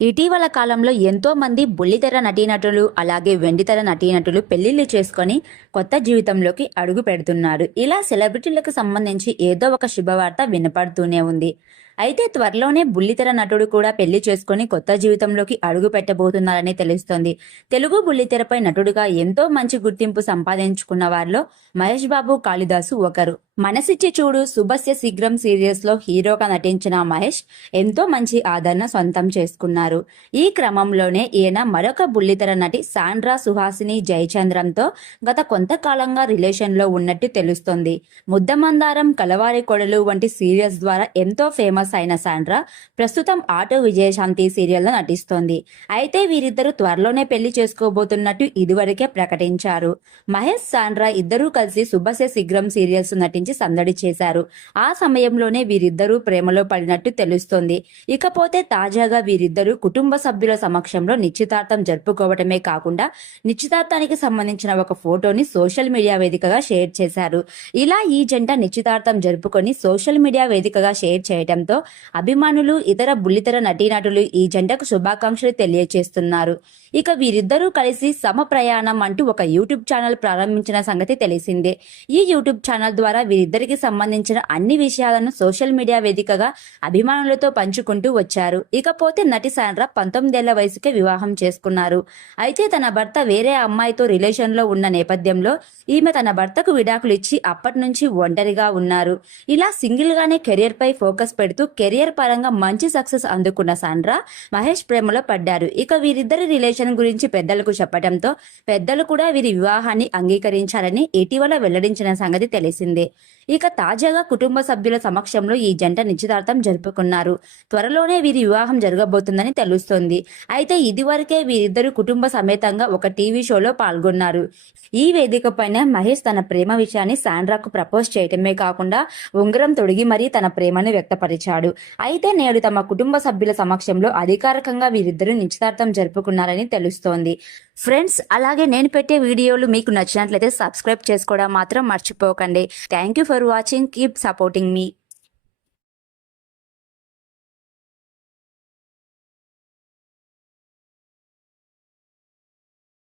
ఇటీవల కాలంలో ఎంతో మంది బుల్లితెర నటీనటులు అలాగే వెండితెర నటీనటులు పెళ్లిళ్లు చేసుకొని కొత్త జీవితంలోకి అడుగు పెడుతున్నారు. ఇలా సెలబ్రిటీలకు సంబంధించి ఏదో ఒక శుభవార్త వినపడుతూనే ఉంది. అయితే త్వరలోనే బుల్లితెర నటుడు కూడా పెళ్లి చేసుకొని కొత్త జీవితంలోకి అడుగు పెట్టబోతున్నారని తెలుస్తోంది. తెలుగు బుల్లితెరపై నటుడుగా ఎంతో మంచి గుర్తింపు సంపాదించుకున్న వారిలో మహేష్ బాబు కాళిదాసు ఒకరు. మనసిచ్చి చూడు, శుభస్య శీఘ్రం సీరియల్స్ లో హీరోగా నటించిన మహేష్ ఎంతో మంచి ఆదరణ సొంతం చేసుకున్నారు. ఈ క్రమంలోనే ఈయన మరొక బుల్లితెర నటి సాండ్రా సుహాసిని జయచంద్రంతో గత కొంతకాలంగా రిలేషన్ లో ఉన్నట్టు తెలుస్తోంది. ముద్దమందారం, కలవారి కొడలు వంటి సీరియల్స్ ద్వారా ఎంతో ఫేమస్ అయిన సాండ్రా ప్రస్తుతం ఆటో విజయశాంతి సీరియల్లో నటిస్తోంది. అయితే వీరిద్దరూ త్వరలోనే పెళ్లి చేసుకోబోతున్నట్టు ఇదివరకే ప్రకటించారు. మహేష్, సాండ్రా ఇద్దరూ కలిసి శుభస్య శీఘ్రం సీరియల్స్ నటించి సందడి చేశారు. ఆ సమయంలోనే వీరిద్దరూ ప్రేమలో పడినట్టు తెలుస్తోంది. ఇకపోతే తాజాగా వీరిద్దరూ కుటుంబ సభ్యుల సమక్షంలో నిశ్చితార్థం జరుపుకోవటమే కాకుండా నిశ్చితార్థానికి సంబంధించిన ఒక ఫోటోని సోషల్ మీడియా వేదికగా షేర్ చేశారు. ఇలా ఈ జంట నిశ్చితార్థం జరుపుకొని సోషల్ మీడియా వేదికగా షేర్ చేయడంతో అభిమానులు, ఇతర బుల్లితెర నటీనటులు ఈ జంటకు శుభాకాంక్షలు తెలియజేస్తున్నారు. ఇక వీరిద్దరూ కలిసి సమ ప్రయాణం అంటూ ఒక యూట్యూబ్ ఛానల్ ప్రారంభించిన సంగతి తెలిసిందే. ఈ యూట్యూబ్ ఛానల్ ద్వారా వీరిద్దరికి సంబంధించిన అన్ని విషయాలను సోషల్ మీడియా వేదికగా అభిమానులతో పంచుకుంటూ వచ్చారు. ఇకపోతే నటి సాండ్రా 19 ఏళ్ల వయసుకే వివాహం చేసుకున్నారు. అయితే తన భర్త వేరే అమ్మాయితో రిలేషన్ లో ఉన్న నేపథ్యంలో ఈమె తన భర్తకు విడాకులు ఇచ్చి అప్పటి నుంచి ఒంటరిగా ఉన్నారు. ఇలా సింగిల్ గానే కెరియర్ పై ఫోకస్ పెడుతూ కెరియర్ పరంగా మంచి సక్సెస్ అందుకున్న సాండ్రా మహేష్ ప్రేమలో పడ్డారు. ఇక వీరిద్దరి రిలేషన్ గురించి పెద్దలకు చెప్పడంతో పెద్దలు కూడా వీరి వివాహాన్ని అంగీకరించారని ఇటీవల వెల్లడించిన సంగతి తెలిసిందే. ఇక తాజాగా కుటుంబ సభ్యుల సమక్షంలో ఈ జంట నిశ్చితార్థం జరుపుకున్నారు. త్వరలోనే వీరి వివాహం జరగబోతుందని తెలుస్తోంది. అయితే ఇదివరకే వీరిద్దరు కుటుంబ సమేతంగా ఒక టీవీ షోలో పాల్గొన్నారు. ఈ వేదిక పైన మహేష్ తన ప్రేమ విషయాన్ని సాండ్రాకు ప్రపోజ్ చేయటమే కాకుండా ఉంగరం తొడిగి మరీ తన ప్రేమను వ్యక్తపరిచాడు. అయితే నేడు తమ కుటుంబ సభ్యుల సమక్షంలో అధికారికంగా వీరిద్దరూ నిశ్చితార్థం జరుపుకున్నారని తెలుస్తోంది. ఫ్రెండ్స్, అలాగే నేను పెట్టే వీడియోలు మీకు నచ్చినట్లయితే సబ్స్క్రైబ్ చేసుకోవడం మాత్రం మర్చిపోకండి. Thank you for watching. Keep supporting me.